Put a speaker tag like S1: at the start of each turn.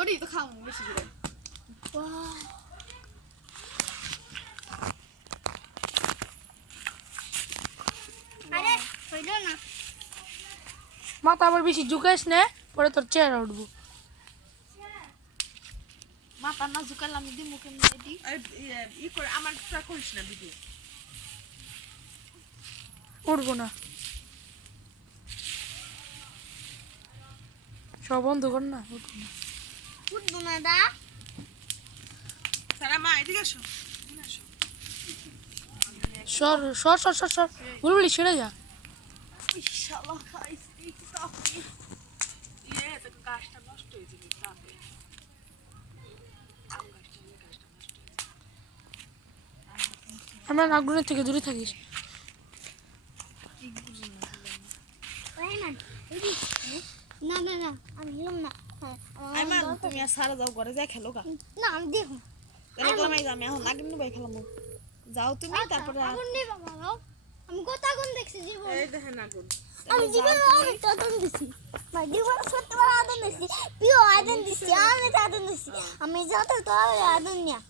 S1: ওরই তো খাও বেশি করে
S2: আরে হইল না
S3: মাথা আবার বেশি ঝুঁকাইস না পরে তোর চেহারা উঠবো
S1: মাথা না ঝুকালে আমি দিই মুখে দিই
S4: আর ই- ই করে আমার করিস না ভিডিও
S3: উঠবো না সব বন্ধ কর না উঠবো না
S2: উঠবো না দা।
S4: সারা মা এদিকে আসো
S3: সর সর সর সর সর। বুলবুলি ছেড়ে যা।
S4: ইয়ে।
S3: আমরা নাগগুনের থেকে দূরে থাকিস।
S2: না না না আমি হিলাম না। আমার
S1: আইমান
S2: দরকার-
S1: তুমি আর সারা যাও ঘরে যাই খেলো গা।
S2: না আমি দেখো
S1: তাহলে যে এখন আগে নিবাই খেলাম যাও তুমি তারপরে
S2: আগুন নেই বাবা। আমি কত আগুন দেখছি জীবন।
S4: এই দেখেন আগুন।
S2: আমি জীবনে অনেক আগুন দিছি। ভাই জীবনে সত্যবার আগুন দিছি। প্রিয় আগুন দিছি আমি তো আগুন দিছি। আমি যত তো আগুন নিয়া।